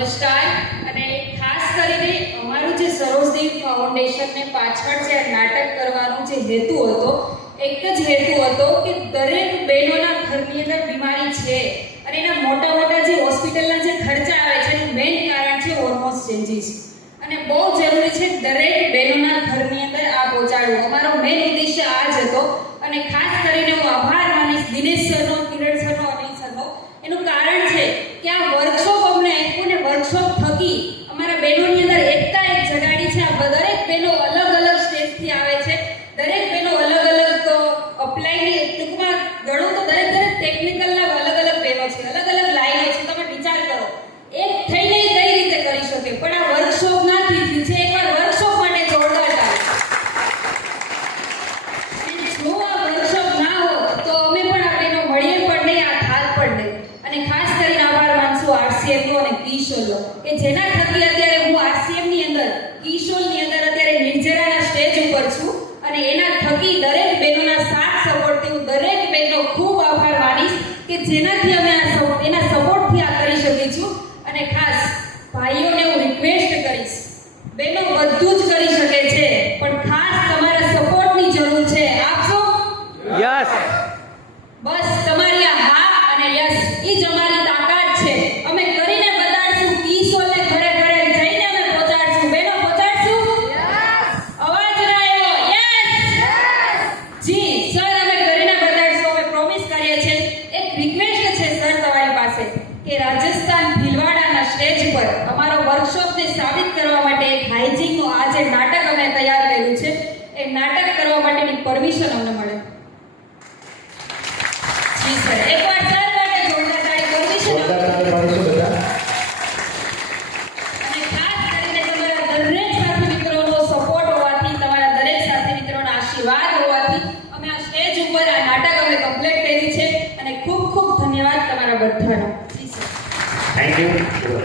નમસ્કાર અને ખાસ કરીને અમારું જે સરોજદેવી ફાઉન્ડેશનને પાછળ જે નાટક કરવાનો જે હેતુ હતો એક જ હેતુ હતો કે દરેક બહેનોના ઘરની અંદર બીમારી છે અને એના મોટા મોટા જે હોસ્પિટલના જે ખર્ચા આવે છે એનું મેઇન કારણ છે હોર્મોન્સ ચેન્જીસ અને બહુ જરૂરી છે દરેક બહેનોના ઘરની અંદર આ પહોંચાડવું. અમારો મેઇન ઉદ્દેશ્ય આ જ હતો અને ખાસ કરીને હું આભાર માનીશ દિનેશ સરનો, કિરણ સરનો, અનિલ સરનો. એનું કારણ છે કે આ વર્કશોપ અમને આપ્યું ને વર્કશોપ થકી અમારા બહેનોની અંદર એકતા એક જગાડી છે. આ દરેક બહેનો અલગ અલગ સ્ટેજથી આવે છે, દરેક બહેનો અલગ અલગ અપ્લાયની ટૂંકમાં ગણું તો દરેક ટેકનિકલના અલગ અલગ બહેનો છે, અલગ અલગ લાઈનો છે. તમે વિચાર કરો એક થઈને કઈ રીતે કરી શકે, પણ આ વર્કશોપ નાથી થયું છે. એકવાર વર્કશોપ માટે જોરદાર તાળી. જો આ વર્કશોપ ના હોત તો અમે પણ આ બહેનો મળીએ પણ નહીં, આ થાત પણ નહીં. અને ખાસ કરીને આભાર માનશું આરસીએમનો અને કિશોરનો કે જેના થકી અત્યારે હું આરસીએમની અંદર, કિશોરની અંદર અત્યારે નિર્જરાના સ્ટેજ ઉપર છું અને એના થકી દરેક બહેનોના સાથ સપોર્ટથી હું દરેક બહેનનો ખૂબ આભાર માનીશ કે જેનાથી અમે એના સપોર્ટથી આ કરી શકી છું. અને ખાસ ભાઈઓને હું રિક્વેસ્ટ કરીશ, બહેનો બધું જ કરી શકે છે પણ ખાસ તમારા સપોર્ટની જરૂર છે. આપશો? યસ. બસ તમારી આ હા અને યસ એ જ અમારી તાકાત છે. અમે કરીને બતાડશું. કિશોરને ઘરે ઘરે જઈને અમે પહોંચાડશું. બહેનો પહોંચાડશું? યસ. અવાજ ના આવ્યો? યસ. જી સર, અમે કરીને બતાડશું. અમે પ્રોમિસ કરીએ છીએ. એક રિક્વેસ્ટ છે સર તમારી પાસે કે રાજસ્થાન ભીલવાડાના સ્ટેજ પર અમારો વર્કશોપને સાબિત કરવા માટે એક હાઇજીનનું આ જે નાટક અમે તૈયાર કર્યું છે એ નાટક કરવા માટેની પરમિશન અમને મળે. જી સર, એકવાર સર માટે જોરદાર તાળી. પરમિશન અને ખાસ કરીને તમારા દરેક સાથી મિત્રોનો સપોર્ટ હોવાથી, તમારા દરેક સાથી મિત્રોના આશીર્વાદ હોવાથી અમે આ સ્ટેજ ઉપર આ નાટક અમે કમ્પ્લીટ કર્યું છે અને ખૂબ ખૂબ ધન્યવાદ તમારા બધાનો. જી સર. Thank you.